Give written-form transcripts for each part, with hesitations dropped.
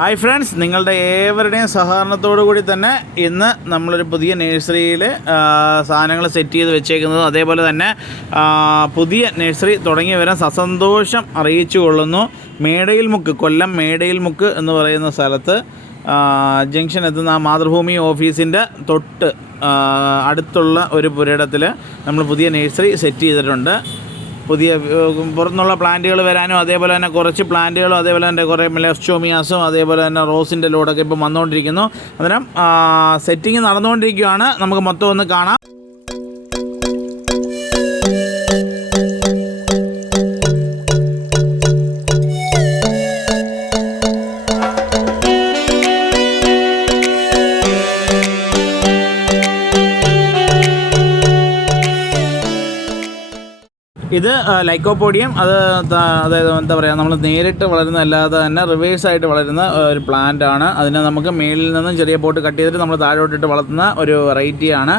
Hi friends, നിങ്ങളുടെ ഏവരുടെയും സഹകരണത്തോടു കൂടി തന്നെ ഇന്ന് നമ്മളൊരു പുതിയ നഴ്സറിയിൽ സാധനങ്ങൾ സെറ്റ് ചെയ്ത് വെച്ചേക്കുന്നതും അതേപോലെ തന്നെ പുതിയ നഴ്സറി തുടങ്ങി വരാൻ സസന്തോഷം അറിയിച്ചു കൊള്ളുന്നു. മേടയിൽമുക്ക്, കൊല്ലം മേടയിൽമുക്ക് എന്ന് പറയുന്ന സ്ഥലത്ത് ജംഗ്ഷൻ എത്തുന്ന ആ മാതൃഭൂമി ഓഫീസിൻ്റെ തൊട്ട് അടുത്തുള്ള ഒരു പുരയിടത്തിൽ നമ്മൾ പുതിയ നഴ്സറി സെറ്റ് ചെയ്തിട്ടുണ്ട്. പുതിയ പുറത്തുനിന്നുള്ള പ്ലാന്റുകൾ വരാനും അതേപോലെ തന്നെ കുറച്ച് പ്ലാന്റുകളും അതേപോലെ തന്നെ കുറേ മെലസ്റ്റോമിയാസും അതേപോലെ തന്നെ റോസിൻ്റെ ലോഡൊക്കെ ഇപ്പം വന്നുകൊണ്ടിരിക്കുന്നു. അന്നേരം സെറ്റിങ് നടന്നുകൊണ്ടിരിക്കുകയാണ്. നമുക്ക് മൊത്തം ഒന്ന് കാണാം. ഇത് ലൈക്കോപോഡിയം, അതായത് എന്താ പറയുക, നമ്മൾ നേരിട്ട് വളരുന്നതല്ലാതെ തന്നെ റിവേഴ്സായിട്ട് വളരുന്ന ഒരു പ്ലാന്റ് ആണ്. അതിനെ നമുക്ക് മേളിൽ നിന്നും ചെറിയ പോട്ട് കട്ട് ചെയ്തിട്ട് നമ്മൾ താഴോട്ടിട്ട് വളർത്തുന്ന ഒരു വെറൈറ്റിയാണ്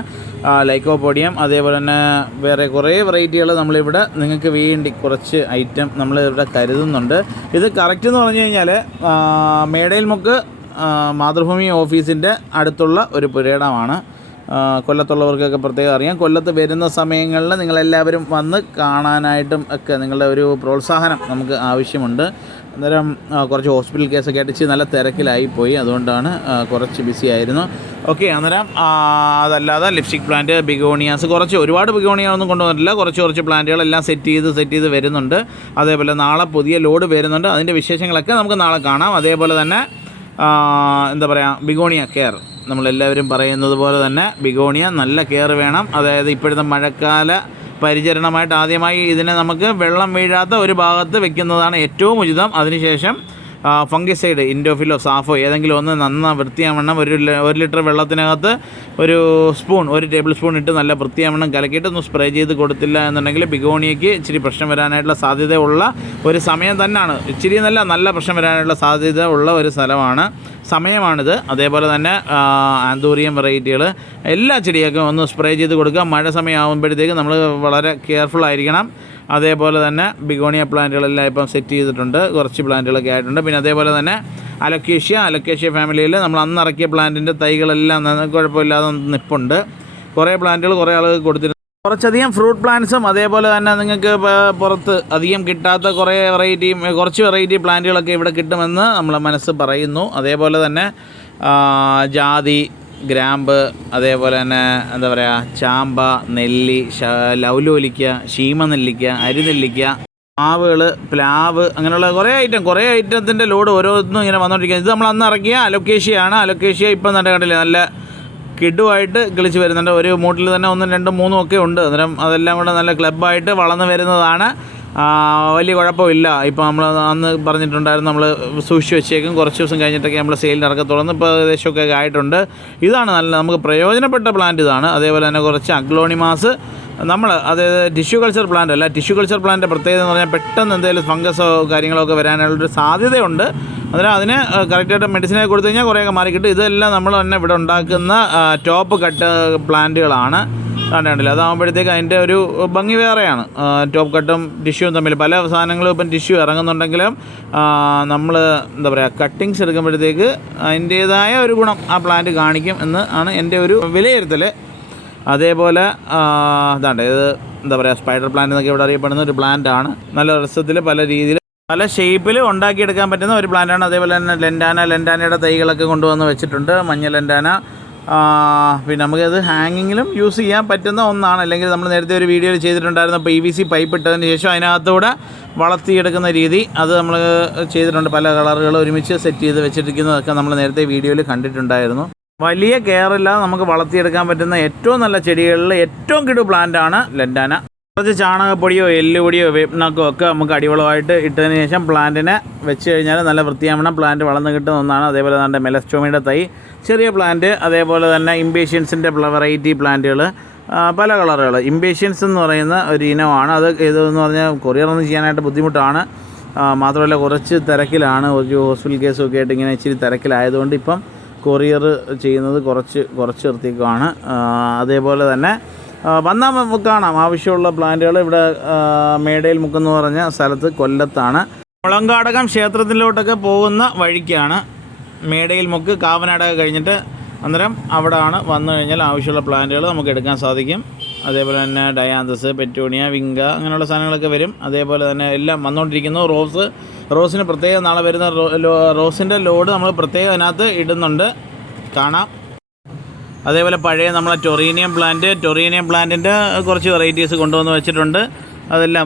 ലൈക്കോപോഡിയം. അതേപോലെ തന്നെ വേറെ കുറേ വെറൈറ്റികൾ നമ്മളിവിടെ നിങ്ങൾക്ക് വേണ്ടി കുറച്ച് ഐറ്റം നമ്മളിവിടെ കരുതുന്നുണ്ട്. ഇത് കറക്റ്റ് എന്ന് പറഞ്ഞു കഴിഞ്ഞാൽ മേടയിൽമുക്ക് മാതൃഭൂമി ഓഫീസിൻ്റെ അടുത്തുള്ള ഒരു പുരയിടമാണ്. കൊല്ലത്തുള്ളവർക്കൊക്കെ പ്രത്യേകം അറിയാം. കൊല്ലത്ത് വരുന്ന സമയങ്ങളിൽ നിങ്ങളെല്ലാവരും വന്ന് കാണാനായിട്ടും ഒക്കെ നിങ്ങളുടെ ഒരു പ്രോത്സാഹനം നമുക്ക് ആവശ്യമുണ്ട്. അന്നേരം കുറച്ച് ഹോസ്പിറ്റൽ കേസൊക്കെ അടിച്ച് നല്ല തിരക്കിലായിപ്പോയി, അതുകൊണ്ടാണ് കുറച്ച് ബിസി ആയിരുന്നു. ഓക്കെ, അന്നേരം അതല്ലാതെ ലിപ്സ്റ്റിക് പ്ലാന്റ്, ബിഗോണിയാസ്, കുറച്ച് ഒരുപാട് ബിഗോണിയൊന്നും കൊണ്ടുവന്നിട്ടില്ല. കുറച്ച് പ്ലാന്റുകളെല്ലാം സെറ്റ് ചെയ്ത് വരുന്നുണ്ട്. അതേപോലെ നാളെ പുതിയ ലോഡ് വരുന്നുണ്ട്. അതിൻ്റെ വിശേഷങ്ങളൊക്കെ നമുക്ക് നാളെ കാണാം. അതേപോലെ തന്നെ എന്താ പറയുക, ബിഗോണിയ കെയർ, നമ്മളെല്ലാവരും പറയുന്നത് പോലെ തന്നെ ബിഗോണിയ നല്ല കെയർ വേണം. അതായത് ഇപ്പോഴത്തെ മഴക്കാല പരിചരണമായിട്ട് ആദ്യമായി ഇതിനെ നമുക്ക് വെള്ളം വീഴാത്ത ഒരു ഭാഗത്ത് വെക്കുന്നതാണ് ഏറ്റവും ഉചിതം. അതിനുശേഷം ഫംഗിസൈഡ്, ഇൻഡോഫിലോ സാഫോ ഏതെങ്കിലും ഒന്ന് നന്നായി വൃത്തിയാവണ്ണം ഒരു ലിറ്റർ വെള്ളത്തിനകത്ത് ഒരു ടേബിൾ സ്പൂൺ ഇട്ട് നല്ല വൃത്തിയാവണ്ണം കലക്കിയിട്ട് ഒന്ന് സ്പ്രേ ചെയ്ത് കൊടുത്തില്ല എന്നുണ്ടെങ്കിൽ ബിഗോണിയയ്ക്ക് ഇച്ചിരി പ്രശ്നം വരാനായിട്ടുള്ള സാധ്യതയുള്ള ഒരു സമയം തന്നെയാണ്. ഇച്ചിരി നല്ല പ്രശ്നം വരാനായിട്ടുള്ള സാധ്യത ഉള്ള ഒരു സമയമാണിത്. അതേപോലെ തന്നെ ആന്തൂറിയം വെറൈറ്റികൾ എല്ലാ ചെടിയൊക്കെ ഒന്ന് സ്പ്രേ ചെയ്ത് കൊടുക്കുക. മഴ സമയമാകുമ്പോഴത്തേക്ക് നമ്മൾ വളരെ കെയർഫുൾ ആയിരിക്കണം. അതേപോലെ തന്നെ ബിഗോണിയ പ്ലാന്റുകളെല്ലാം ഇപ്പം സെറ്റ് ചെയ്തിട്ടുണ്ട്. കുറച്ച് പ്ലാന്റുകളൊക്കെ ആയിട്ടുണ്ട്. പിന്നെ അതേപോലെ തന്നെ അലക്കേഷ്യ ഫാമിലിയിൽ നമ്മൾ അന്നിറക്കിയ പ്ലാന്റിൻ്റെ തൈകളെല്ലാം കുഴപ്പമില്ലാതെ നിൽപ്പുണ്ട്. കുറേ പ്ലാന്റുകൾ കുറേ ആളുകൾ കൊടുത്തിട്ടുണ്ട്. കുറച്ചധികം ഫ്രൂട്ട് പ്ലാന്റ്സും അതേപോലെ തന്നെ നിങ്ങൾക്ക് പുറത്ത് അധികം കിട്ടാത്ത കുറച്ച് വെറൈറ്റി പ്ലാന്റുകളൊക്കെ ഇവിടെ കിട്ടുമെന്ന് നമ്മളെ മനസ്സ് പറയുന്നു. അതേപോലെ തന്നെ ജാതി, ഗ്രാമ്പ്, അതേപോലെ തന്നെ എന്താ പറയുക, ചാമ്പ, നെല്ലി, ലൗലോലിക്ക, ശീമനെല്ലിക്ക, അരിനെല്ലിക്ക, മാവുകൾ, പ്ലാവ്, അങ്ങനെയുള്ള കുറേ ഐറ്റത്തിൻ്റെ ലോഡ് ഓരോന്നും ഇങ്ങനെ വന്നുകൊണ്ടിരിക്കുന്നത്. ഇത് നമ്മൾ അന്ന് ഇറക്കിയ അലക്കേഷ്യയാണ്. അലക്കേഷ്യ ഇപ്പം തന്നെ കണ്ടില്ലേ, നല്ല കിടുവായിട്ട് കിളിച്ച് വരുന്നുണ്ട്. ഒരു മൂട്ടിൽ തന്നെ 1, 2, 3 ഒക്കെ ഉണ്ട്. അന്നേരം അതെല്ലാം കൂടെ നല്ല ക്ലബ്ബായിട്ട് വളർന്നു വരുന്നതാണ്. വലിയ കുഴപ്പമില്ല. ഇപ്പോൾ നമ്മൾ അന്ന് പറഞ്ഞിട്ടുണ്ടായിരുന്നു, നമ്മൾ സൂക്ഷിച്ച് വെച്ചേക്കും, കുറച്ച് ദിവസം കഴിഞ്ഞിട്ടൊക്കെ നമ്മൾ സെയിലിന് ഇറക്കത്തുള്ളൂ. ഇപ്പോൾ ഏകദേശമൊക്കെ ആയിട്ടുണ്ട്. ഇതാണ് നമുക്ക് പ്രയോജനപ്പെട്ട പ്ലാന്റ് ഇതാണ്. അതേപോലെ തന്നെ കുറച്ച് അഗ്ലോണിമാസ്, അതായത് ടിഷ്യൂ കൾച്ചർ പ്ലാന്റ് അല്ല. ടിഷ്യൂ കൾച്ചർ പ്ലാന്റിൻ്റെ പ്രത്യേകത എന്ന് പറഞ്ഞാൽ പെട്ടെന്ന് എന്തെങ്കിലും ഫംഗസോ കാര്യങ്ങളോ ഒക്കെ വരാനുള്ളൊരു സാധ്യതയുണ്ട്. അതിന് കറക്റ്റായിട്ട് മെഡിസിനൊക്കെ കൊടുത്തു കഴിഞ്ഞാൽ കുറേയൊക്കെ മാറിക്കിട്ടും. ഇതെല്ലാം നമ്മൾ തന്നെ ഇവിടെ ഉണ്ടാക്കുന്ന ടോപ്പ് കട്ട് പ്ലാന്റുകളാണ്. കണ്ടില്ല, അതാകുമ്പോഴത്തേക്ക് അതിൻ്റെ ഒരു ഭംഗി വേറെയാണ്. ടോപ്പ് കട്ടും ടിഷ്യൂവും തമ്മിൽ പല സാധനങ്ങളും ഇപ്പം ടിഷ്യൂ ഇറങ്ങുന്നുണ്ടെങ്കിലും നമ്മൾ എന്താ പറയുക, കട്ടിങ്സ് എടുക്കുമ്പോഴത്തേക്ക് അതിൻ്റേതായ ഒരു ഗുണം ആ പ്ലാന്റ് കാണിക്കും എന്ന് ആണ് എൻ്റെ ഒരു വിലയിരുത്തൽ. അതേപോലെ ഇത് എന്താ പറയുക, സ്പൈഡർ പ്ലാന്റ് എന്നൊക്കെ ഇവിടെ അറിയപ്പെടുന്ന ഒരു പ്ലാന്റാണ്. നല്ല രസത്തിൽ പല രീതിയിൽ പല ഷേപ്പിൽ ഉണ്ടാക്കിയെടുക്കാൻ പറ്റുന്ന ഒരു പ്ലാന്റാണ്. അതേപോലെ തന്നെ ലെൻഡാനയുടെ തൈകളൊക്കെ കൊണ്ടുവന്ന് വെച്ചിട്ടുണ്ട്. മഞ്ഞ ലെൻഡാന. പിന്നെ നമുക്കത് ഹാങ്ങിങ്ങിലും യൂസ് ചെയ്യാൻ പറ്റുന്ന ഒന്നാണ്. അല്ലെങ്കിൽ നമ്മൾ നേരത്തെ ഒരു വീഡിയോയിൽ ചെയ്തിട്ടുണ്ടായിരുന്നു, PVC പൈപ്പ് ഇട്ടതിന് ശേഷം അതിനകത്തൂടെ വളർത്തിയെടുക്കുന്ന രീതി. അത് നമ്മൾ ചെയ്തിട്ടുണ്ട്. പല കളറുകൾ ഒരുമിച്ച് സെറ്റ് ചെയ്ത് വെച്ചിരിക്കുന്നതൊക്കെ നമ്മൾ നേരത്തെ വീഡിയോയിൽ കണ്ടിട്ടുണ്ടായിരുന്നു. വലിയ കെയറില്ലാതെ നമുക്ക് വളർത്തിയെടുക്കാൻ പറ്റുന്ന ഏറ്റവും നല്ല ചെടികളിൽ ഏറ്റവും കിടു പ്ലാന്റാണ് ലെൻഡാന. കുറച്ച് ചാണകപ്പൊടിയോ എല്ലുപൊടിയോ വേപ്പിണക്കോ ഒക്കെ നമുക്ക് അടിവളമായിട്ട് ഇട്ടതിന് ശേഷം പ്ലാന്റിനെ വെച്ച് കഴിഞ്ഞാൽ നല്ല വൃത്തിയാവണം പ്ലാന്റ് വളർന്ന് കിട്ടുന്ന ഒന്നാണ്. അതേപോലെ തന്നെ മെലസ്റ്റോമിയുടെ തൈ, ചെറിയ പ്ലാന്റ്, അതേപോലെ തന്നെ ഇംപേഷ്യൻസിൻ്റെ വെറൈറ്റി പ്ലാന്റുകൾ, പല കളറുകൾ. ഇംപേഷ്യൻസ് എന്ന് പറയുന്ന ഒരു ഇനമാണ്. അത് ഇതെന്ന് പറഞ്ഞാൽ കൊറിയറൊന്നും ചെയ്യാനായിട്ട് ബുദ്ധിമുട്ടാണ്. മാത്രമല്ല കുറച്ച് തിരക്കിലാണ്. ഒരു ഹോസ്പിറ്റൽ കേസൊക്കെ ആയിട്ട് ഇങ്ങനെ ഇച്ചിരി തിരക്കിലായതുകൊണ്ട് ഇപ്പം കൊറിയർ ചെയ്യുന്നത് കുറച്ച് നിർത്തിയേക്കുവാണ്. അതേപോലെ തന്നെ വന്നാൽ നമുക്ക് കാണാം ആവശ്യമുള്ള പ്ലാന്റുകൾ. ഇവിടെ മേടയിൽമുക്ക് എന്ന് പറഞ്ഞ സ്ഥലത്ത്, കൊല്ലത്താണ്. മുളങ്കാടകം ക്ഷേത്രത്തിലോട്ടൊക്കെ പോകുന്ന വഴിക്കാണ്. മേടയിൽ മുക്ക് കാവനാടൊക്കെ കഴിഞ്ഞിട്ട് അന്നേരം അവിടെയാണ് വന്നു കഴിഞ്ഞാൽ ആവശ്യമുള്ള പ്ലാന്റുകൾ നമുക്ക് എടുക്കാൻ സാധിക്കും. അതേപോലെ തന്നെ ഡയാന്തസ്, പെറ്റൂണിയ, വിങ്ക അങ്ങനെയുള്ള സാധനങ്ങളൊക്കെ വരും. അതേപോലെ തന്നെ എല്ലാം വന്നുകൊണ്ടിരിക്കുന്നു. റോസിന് പ്രത്യേകം നാളെ വരുന്ന റോസിൻ്റെ ലോഡ് നമ്മൾ പ്രത്യേകം അതിനകത്ത് ഇടുന്നുണ്ട്, കാണാം. അതേപോലെ പഴയ നമ്മളെ ടൊറീനിയം പ്ലാന്റിൻ്റെ കുറച്ച് വെറൈറ്റീസ് കൊണ്ടുവന്ന് വെച്ചിട്ടുണ്ട്. അതെല്ലാം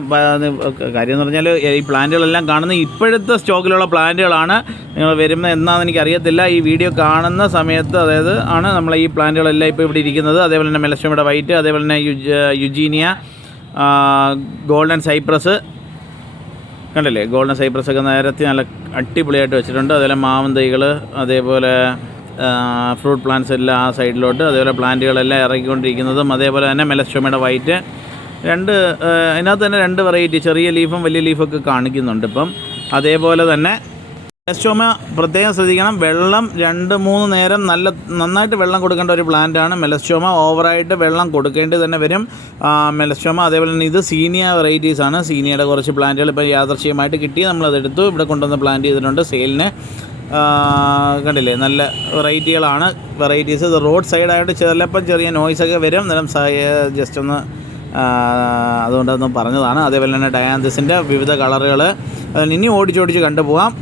കാര്യം എന്ന് പറഞ്ഞാൽ ഈ പ്ലാന്റുകളെല്ലാം കാണുന്ന ഇപ്പോഴത്തെ സ്റ്റോക്കിലുള്ള പ്ലാന്റുകളാണ്. നിങ്ങൾ വരുന്നത് എന്നാണെന്ന് എനിക്കറിയത്തില്ല. ഈ വീഡിയോ കാണുന്ന സമയത്ത് അതായത് ആണ് നമ്മൾ ഈ പ്ലാന്റുകളെല്ലാം ഇപ്പോൾ ഇവിടെ ഇരിക്കുന്നത്. അതേപോലെ തന്നെ മെലസ്റ്റോമയുടെ വൈറ്റ്, അതേപോലെ തന്നെ യുജീനിയ, ഗോൾഡൻ സൈപ്രസ് കണ്ടില്ലേ, ഗോൾഡൻ സൈപ്രസ് ഒക്കെ നേരത്തെ നല്ല അടിപൊളിയായിട്ട് വെച്ചിട്ടുണ്ട്. അതേപോലെ മാവൻ തൈകൾ, അതേപോലെ ഫ്രൂട്ട് പ്ലാന്റ്സ് എല്ലാം ആ സൈഡിലോട്ട്, അതേപോലെ പ്ലാന്റുകളെല്ലാം ഇറങ്ങിക്കൊണ്ടിരിക്കുന്നതും, അതേപോലെ തന്നെ മെലസ്റ്റോമയുടെ വൈറ്റ് അതിനകത്ത് തന്നെ 2 വെറൈറ്റി, ചെറിയ ലീഫും വലിയ ലീഫൊക്കെ കാണിക്കുന്നുണ്ട് ഇപ്പം. അതേപോലെ തന്നെ മെലസ്റ്റോമ പ്രത്യേകം ശ്രദ്ധിക്കണം, വെള്ളം 2-3 നേരം നന്നായിട്ട് വെള്ളം കൊടുക്കേണ്ട ഒരു പ്ലാന്റാണ് മെലസ്റ്റോമ. ഓവറായിട്ട് വെള്ളം കൊടുക്കേണ്ടി തന്നെ വരും മെലസ്റ്റോമ. അതേപോലെ തന്നെ ഇത് സീനിയ വെറൈറ്റീസാണ്. സീനിയയുടെ കുറച്ച് പ്ലാന്റുകൾ ഇപ്പോൾ യാദൃശ്ചികമായിട്ട് കിട്ടി, നമ്മളതെടുത്തു, ഇവിടെ കൊണ്ടുവന്ന് പ്ലാന്റ് ചെയ്തിട്ടുണ്ട് സെയിലിന്. കണ്ടില്ലേ, നല്ല വെറൈറ്റീസ്. ഇത് റോഡ് സൈഡായിട്ട് ചിലപ്പം ചെറിയ നോയ്സൊക്കെ വരും, അന്നേരം ജസ്റ്റ് ഒന്ന് അതുകൊണ്ടൊന്നും പറഞ്ഞതാണ്. അതേപോലെ തന്നെ ഡയാന്തസിൻ്റെ വിവിധ കളറുകൾ ഇനി ഓടിച്ചോടിച്ച് കണ്ടുപോകാം.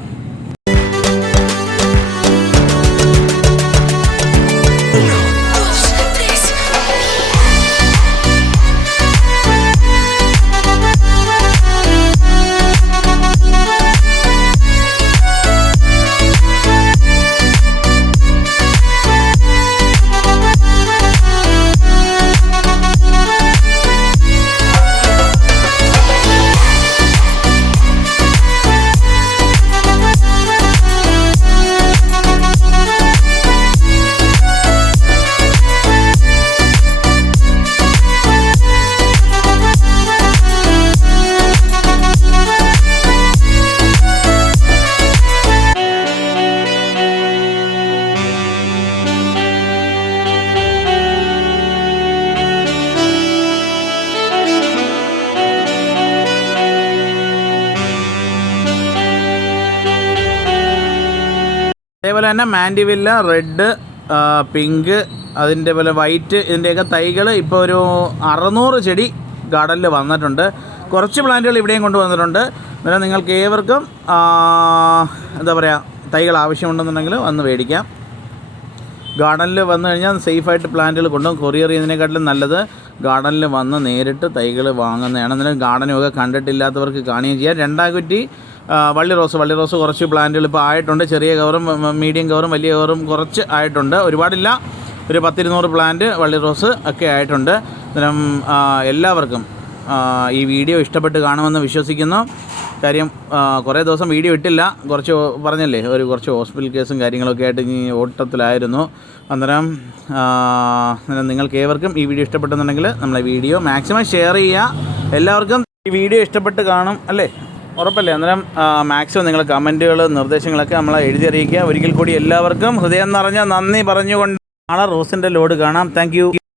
അതേപോലെ തന്നെ മാൻഡിവില്ല, റെഡ്, പിങ്ക്, അതിൻ്റെ പോലെ വൈറ്റ്, ഇതിൻ്റെയൊക്കെ തൈകൾ ഇപ്പോൾ ഒരു 600 ചെടി ഗാർഡനിൽ വന്നിട്ടുണ്ട്. കുറച്ച് പ്ലാന്റുകൾ ഇവിടെയും കൊണ്ടുവന്നിട്ടുണ്ട്. അന്നേരം നിങ്ങൾക്ക് ഏവർക്കും എന്താ പറയുക, തൈകൾ ആവശ്യമുണ്ടെന്നുണ്ടെങ്കിൽ വന്ന് മേടിക്കാം. ഗാർഡനിൽ വന്നു കഴിഞ്ഞാൽ സേഫായിട്ട് പ്ലാന്റുകൾ കൊണ്ടുപോകും. കൊറിയർ ചെയ്യുന്നതിനെക്കാട്ടിലും നല്ലത് ഗാർഡനിൽ വന്ന് നേരിട്ട് തൈകൾ വാങ്ങുന്നതാണ്. അന്നേരം ഗാർഡനുമൊക്കെ കണ്ടിട്ടില്ലാത്തവർക്ക് കാണുകയും ചെയ്യാം. 2 കുറ്റി വള്ളി റോസ് കുറച്ച് പ്ലാന്റുകൾ ഇപ്പോൾ ആയിട്ടുണ്ട്. ചെറിയ കവറും മീഡിയം കവറും വലിയ കവറും കുറച്ച് ആയിട്ടുണ്ട്, ഒരുപാടില്ല. ഒരു 10-200 പ്ലാന്റ് വള്ളി റോസ് ഒക്കെ ആയിട്ടുണ്ട്. അന്നേരം എല്ലാവർക്കും ഈ വീഡിയോ ഇഷ്ടപ്പെട്ട് കാണുമെന്ന് വിശ്വസിക്കുന്നു. കാര്യം കുറേ ദിവസം വീഡിയോ ഇട്ടില്ല, പറഞ്ഞല്ലേ, കുറച്ച് ഹോസ്പിറ്റൽ കേസും കാര്യങ്ങളൊക്കെ ആയിട്ട് ഇനി ഓട്ടത്തിലായിരുന്നു. അന്നേരം നിങ്ങൾക്ക് ഏവർക്കും ഈ വീഡിയോ ഇഷ്ടപ്പെട്ടെന്നുണ്ടെങ്കിൽ നമ്മളെ വീഡിയോ മാക്സിമം ഷെയർ ചെയ്യുക. എല്ലാവർക്കും ഈ വീഡിയോ ഇഷ്ടപ്പെട്ട് കാണും അല്ലേ, ഉറപ്പല്ലേ? അന്നേരം മാക്സിമം നിങ്ങൾ കമൻറ്റുകൾ, നിർദ്ദേശങ്ങളൊക്കെ നമ്മളെ എഴുതി അറിയിക്കുക. ഒരിക്കൽ കൂടി എല്ലാവർക്കും ഹൃദയം നിറഞ്ഞ നന്ദി പറഞ്ഞുകൊണ്ട് നാളെ റോസിൻ്റെ ലോഡ് കാണാം. Thank you.